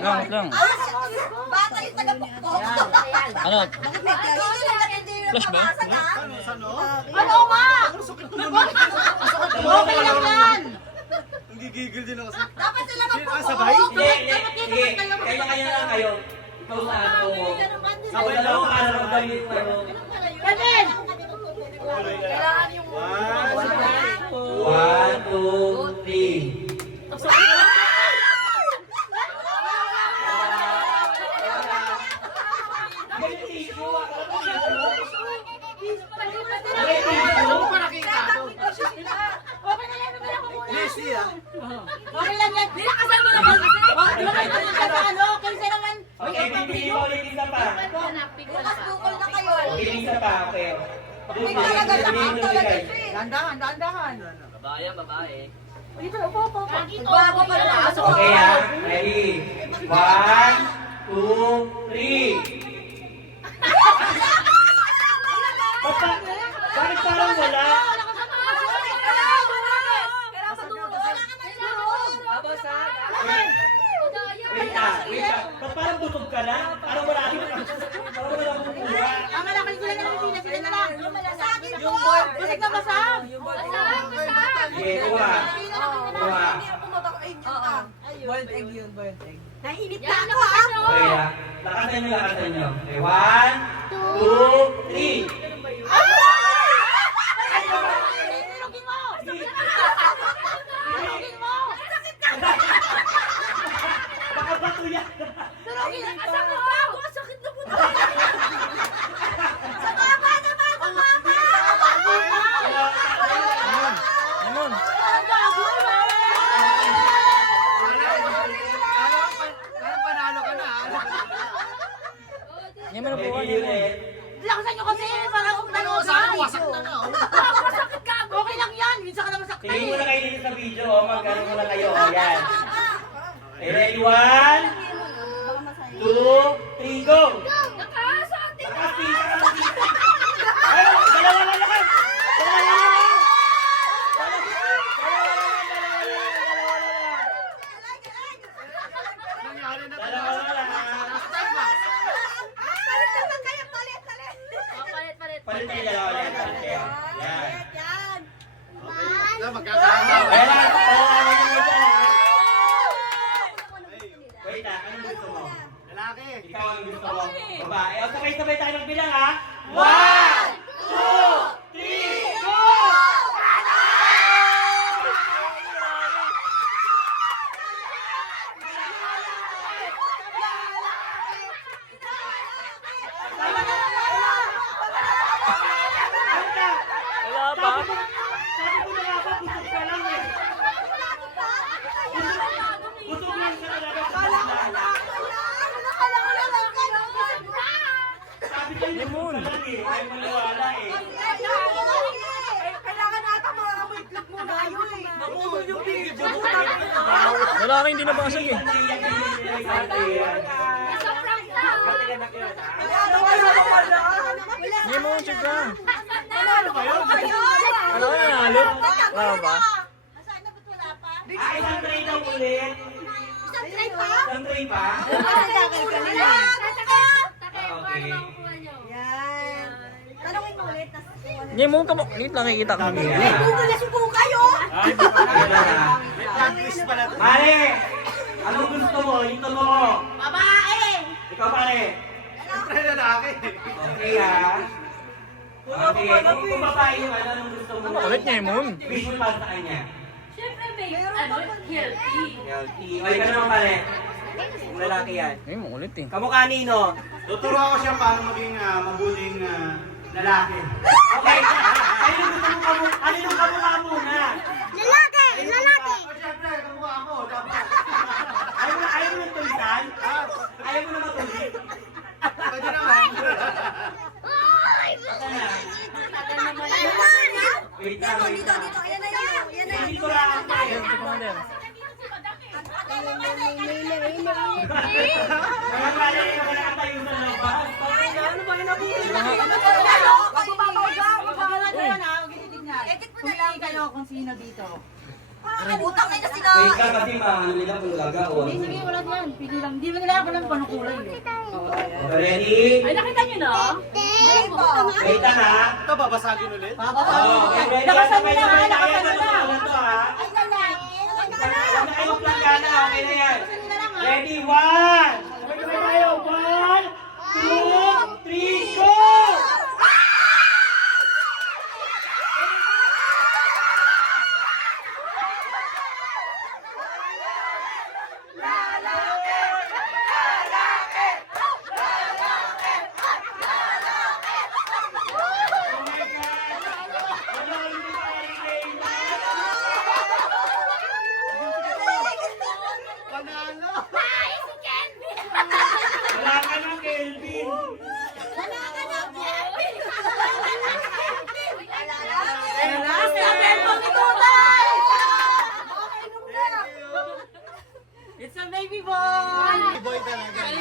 Lang. Bata yung taga-pukpok. Ano? Flash ba? Ano ma? Okay lang yan. Hindi gigil din ako. Dapat sila magpupukpok. Sabay? Sige, kaya na lang kayo. Ikaw sa ano mo. Sabay lang ako para magdami yung ano. Kevin! Kailangan yung... 1, 2, 3. Okay lang yan. Nilakasan mo naman kasi. Di ba kayo naman sa ano? Kaysa naman. Okay, bibili mo ulit isa pa. Bukas bukol na kayo. Bibili isa pa, okay. May talaga lahat talaga siya eh. Dahan. Babae. Bago ka na. Okay ah, ready? 1, 2, 3. Bakit parang wala? Wait ah. Ba't parang busog ka na? Parang wala din. Parang wala mong kuha. Ang malaki sila na lang. Sila na lang. Yung board. Busog na basag. Sige, kuha. Kuha. Boiled egg yun, boiled egg. Nainip na ako ha. Okay ah. Lakasan nyo. Okay, 1, 2, 3. Sinugin mo! Baka bato yan. Sinugin! Asan mo? Sakit na po. Sumama naman, sumama. Lemon. Panalo ka na. Lemon na po. Okay, ulit. Lakasan nyo kasi parang umtano ka. Wasak na na. Sakit ka. Okay lang yan. Minsan ka naman sakit. Tingin muna kayo dito sa video. Magkano muna kayo. Ayan. Okay, ready? 1, 2, 3, go! Nakasati! Ay, dalawa na lang! Nangyari na Dalawa na lang! Palit naman kayo, palit. Palit kayo dalawa yan. Yan. Yan. na magkakaroon. Wait ah, anong gusto mo? Lalaki. Ikaw ang gusto mo? Babae. O, sabay-sabay tayo magbilang ha? 1, 2, 3, go! Wala pa. Sabi ko na nga ba, busog ka lang eh. Busog lang ka talaga. Sabi ko yung busog ka lang eh. Ay maniwala eh. Kailangan natin mga itlog muna yun eh. Nakulo yung video. Wala ka hindi nabasag eh. Hindi mo check ka. Ano ka nanalo? Wala ba? Nasaan na ba't wala pa? Ah, isang tray daw ulit. Isang tray pa? Isang tray pa? Okay. Yan. Tanungin mo ulit. Hindi mo ka mo. Lit nakikita ka. Ay, bumula si Bukay oh! Ay, wala. Practice pala to. Mare! Anong gusto mo? Ito mo ko. Babae! Ikaw pare. Siyempre lalaki. Okay ha? Okay, kung babae yung ano, anong gusto mo? Ano ulit niya Mon? Wish mo para sa kanya. Siyempre may healthy. Healthy. Okay ka naman pare. Kung lalaki yan. Ay mo ulit eh. Kamukha nino. Tuturo ako siya paano maging mabuting lalaki. Okay. Anong kamukha muna? Lalaki! Lalaki! Oh, siyempre, kamukha ako. Dapat. Ayaw mo ng tulisan? Ayaw mo na matulit? Pwede naman. Wait Dito, lang, wait dito, lang. dito. Ayan na yun. Ayan na Hindi yun. ko lang tayo. Mga pala yung nakatayo sa labas. Ano ba yun? Wag mo babaw dyan. Wala na yun ha. Huwag ititignan. Edit mo na Pumili kayo kung sino dito. Utang na sila. Wait ka kasi maano nila kung gagawa. Hindi, sige, wala yan. Pili lang. Hindi mo nila ako ng panukulay. Ready? Ay, nakita niyo na? Wait lang ha. Ito, babasagin ulit. Oh, okay, ready? Nakasan mo na, Sabay-sabay na kayo. nakasan mo na. Ano to ha? Ay, lalaki. Huwag na kayo magplangana. Okay na yan. Ready? 1. Sabay-sabay tayo. 1, 2, 3, go! Wala ka na, Kelvin. It's a baby boy! Boy talaga.